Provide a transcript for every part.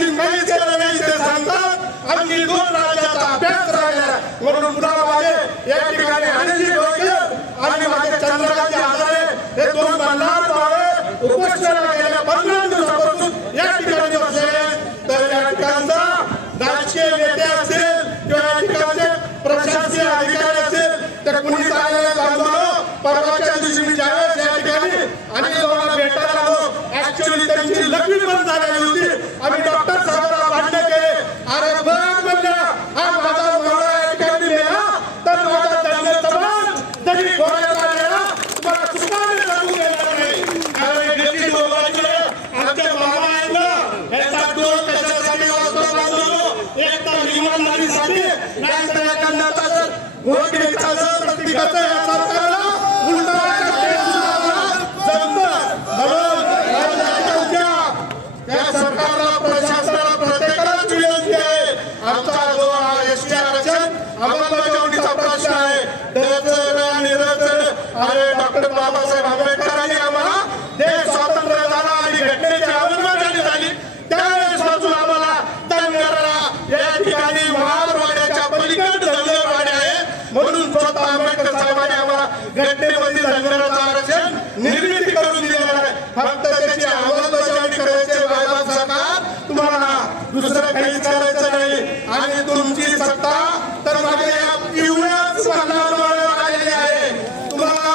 तुम्ही काहीच केलं नाही ते सांगतात आणखी 2 राज्याचा अभ्यास राहिला म्हणून पुन्हा माझे या ठिकाणी अनिल डोके आणि माझे चंद्रकांत आजारे हे 2 मल्हार बाळे उपोषणाला गेल्या 15 दिवसापासून या ठिकाणी बसले तर या ठिकाणचा राजकीय नेते असतील किंवा या ठिकाणचे प्रशासकीय अधिकारी असतील ते कुणीच आलेले कामगार परवाच्या दिवशी मी ज्यावेळेस या ठिकाणी अनिल बाबांना भेटायला आलो ऍक्च्युअली त्यांची लग्न पण झालेली होती आम्ही डॉक्टर साहेबांना मान्य केले अरे बघ म्हणलं हा माझा मुलगा या ठिकाणी गेला तर माझा त्यांनी समान तरी कोणाला आलेला तुम्हाला सुखाने सांगू देणार नाही कारण गती दोघांकडे आमचे मामा आहेत ना याचा डोळ कशासाठी वाचतो बांधलो एक तर इमानदारीसाठी नाही तर एखाद्याचा जर वोट घ्यायचा जर प्रत्येकाचं या सरकारला उलटाच्या केसला जमतं म्हणून त्या सरकारला प्रशासनाला प्रत्येकालाच विनंती आहे आमचा जो एसटी आरक्षण अंमलबजावणीचा प्रश्न आहे अरे डॉक्टर बाबासाहेब आंबेडकरांनी आम्हाला देश स्वातंत्र्य झाला आणि घटनेची अंमलबजावणी झाली त्यावेळेस पासून आम्हाला धनगरला या ठिकाणी महारवाड्याच्या पलीकडे धनगरवाडे आहे म्हणून स्वतः आंबेडकर साहेबांनी आम्हाला घटनेमध्ये धनगराचं आरक्षण निर्मिती करून दिलेलं आहे फक्त त्याची अंमलबजावणी करायची बाबा सरकार तुम्हाला दुसरं काहीच करायचं नाही आणि तुमची सत्ता तर माझ्या या पिवळ्याच मल्हारवाड्यावर आलेली आहे तुम्हाला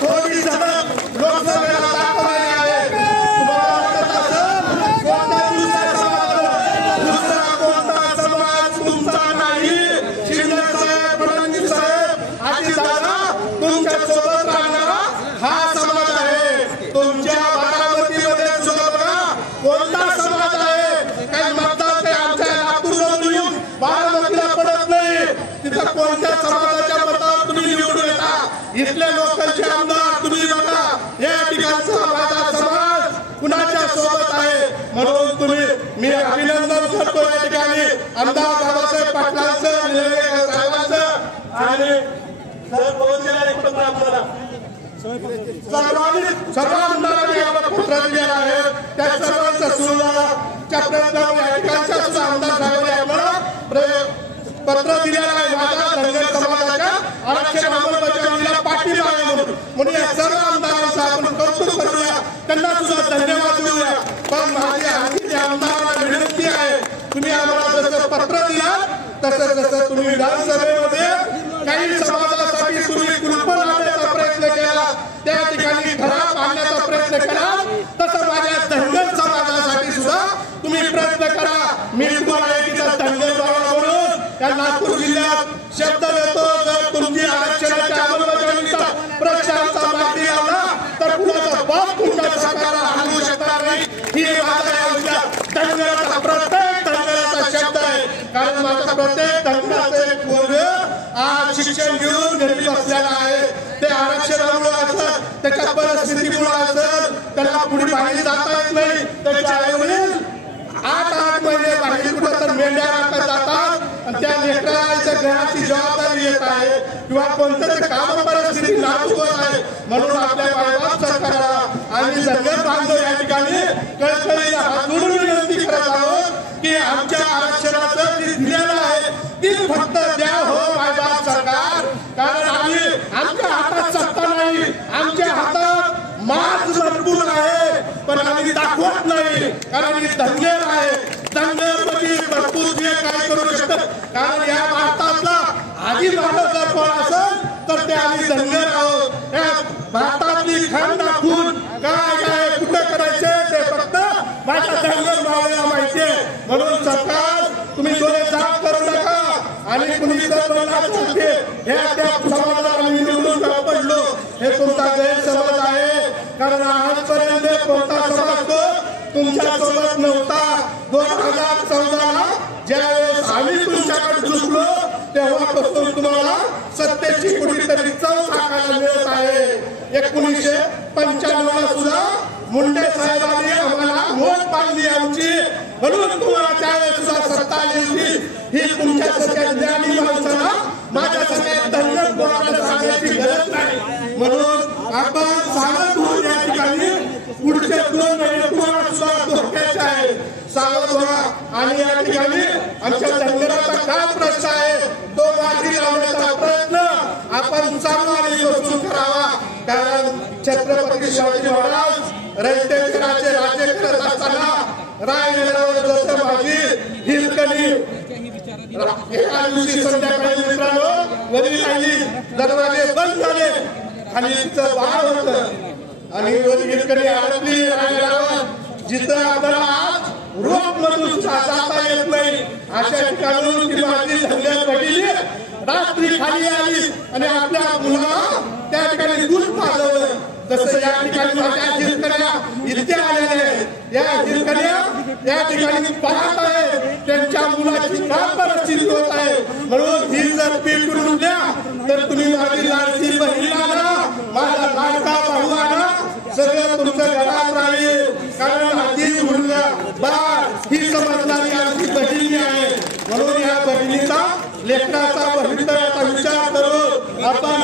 थोडी झलक लोकसभेला दाखवलेली आहे तुम्हाला वाटत असेल कोणत्या दुसरा कोणता समाज तुमचा नाही शिंदे साहेब फडणवीस साहेब अजितदादा तुमच्या सोबत राहणारा हा समाज आहे तुमच्या बारामतीमध्ये सुद्धा बघा कोणता समाज आहे काही मतदार ते आमच्या नागपूरमधून येऊन बारामतीला पडत नाही तिथं कोणत्या समाजाच्या मतावर तुम्ही निवडून येता इथले लोकलचे आमदार तुम्ही बघा या ठिकाणचा माझा समाज कुणाच्या सोबत आहे म्हणून मी अभिनंदन करतो या ठिकाणी आमदार बाबासाहेब पाटलांचं निलंगेकर साहेबांचं आणि सर्व आमदारांनी आम्हाला पत्र दिलेलं आहे त्या सर्वांचा सुरुवातीच्या प्रयत्नाने या ठिकाणच्या सुद्धा आमदार साहेबांनी आम्हाला पत्र दिलेलं आहे माझ्या धनगर समाजाच्या आरक्षण अंमलबजावणीला पाठिंबा आहे म्हणून या सर्व आमदारांचा आपण कौतुक करूया त्यांना सुद्धा धन्यवाद देऊया पण माझी आणखी आमदारांना विनंती आहे तुम्ही आम्हाला जसं पत्र दिला तसं तुम्ही विधानसभेमध्ये काही समाजासाठी तुम्ही कुलपण आणण्याचा प्रयत्न केला त्या ठिकाणी ठराव आणण्याचा प्रयत्न केला तसं माझ्या धनगर समाजासाठी सुद्धा तुम्ही प्रयत्न करा मी तुम्हाला एकीचा धनगर बाबा म्हणून या नागपूर जिल्ह्यात शब्द देतो जर तुमची आरक्षणाच्या अंमलबजावणीचा प्रश्नाचा मागणी आला तर कुणाचा बाप तुमच्या सरकारला हलवू शकणार नाही ही माझ्या धनगराचा प्रत्येक धनगराचा शब्द आहे कारण माझा प्रत्येक धनगराचा एक वर्ग आज शिक्षण घेऊन घरी बसलेला आहे ते आरक्षणामुळे असेल त्याच्या परिस्थितीमुळे असेल त्याला पुढे बाहेर जाता येत नाही त्याचे आई वडील 8 महिने बाहेर कुठं तर मेंढ्या राखत जातात आणि त्या लेकराच्या घराची जबाबदारी येत आहे किंवा कोणत्या काम परिस्थिती नाजूक आहे म्हणून आपल्या मायबाप सरकारला आणि धनगर बांधव या ठिकाणी कळकळीला हात जोडून विनंती करत आहोत की आमच्या आरक्षणाचं जे दिलेलं आहे ती फक्त द्या हो मायबाप सरकार कारण आमच्या हातात सत्ता नाही आमच्या हातात मार्ग भरपूर आहे पण आम्ही दाखवत नाही कारण आम्ही धनगर आहे धनगर मध्ये भरपूर जे काय करू शकतात कारण या भारतातला आधी भारत जर कोण असेल तर ते आम्ही धनगर आहोत या भारतातली खाण दाखवून काय काय कुठं करायचे ते फक्त माझ्या धनगर भावाला माहिती आहे म्हणून सरकार तुम्ही डोळे साफ करू नका आणि कुणी हे त्या समाजाला आम्ही निवडून पडलो हे तुमचा गैरसमज आहे कारण आजपर्यंत कोणता समाज तुमच्या सोबत नव्हता 2014ला ज्यावेळेस आम्ही तुमच्याकडे घुसलो तेव्हापासून तुम्हाला सत्तेची कुठेतरी चव चाखायला मिळत आहे 1995ला सुद्धा मुंडे साहेबांनी आम्हाला वोट पाडली आमची म्हणून तुम्हाला त्यावेळेस सुद्धा सत्ता आली ही तुमच्या सगळ्या ज्ञानी माणसाला माझ्या सगळ्या धनगर कोणाला सांगण्याची गरज नाही म्हणून आपण सांगत होऊ या ठिकाणी पुढचे 2 महिने तुम्हाला सुद्धा धोक्याचे आहे सावध व्हा आणि या ठिकाणी आमच्या धनगराचा काय प्रश्न आहे तो मार्गी लावण्याचा प्रयत्न आपण सर्वांनी बसून करावा. कारण छत्रपती शिवाजी महाराज रयतेचे राजे करत असताना रायगडावर जसं माझी हिरकणी एका दिवशी संध्याकाळी मित्रांनो वरील आली, दरवाजे बंद झाले, खाली बाळ होत आणि हिरकणी अडकली रायगडावर. जिथं आपल्याला आज रोप मधून जाता येत नाही अशा ठिकाणून ती माझी धनगर बहिणी रात्री खाली आली आणि आपल्या मुलाला त्या ठिकाणी दूध पाजवलं. तसं या ठिकाणी माझ्या हिरकण्या इथे आलेल्या आहेत. या हिरकण्या या ठिकाणी पाहत आहे त्यांच्या मुलाची काय परिस्थिती होत आहे. म्हणून ही जर पीठ करून द्या तर तुम्ही माझी लाडकी बहीण आणा, माझा लाडका भाऊ आणा, सगळं तुमच्या घरात राहील. कारण आधी मुलगा बाळ ही समजणारी आमची बहिणी आहे. म्हणून या बहिणीचा लेकराचा भवितव्याचा विचार करून आपण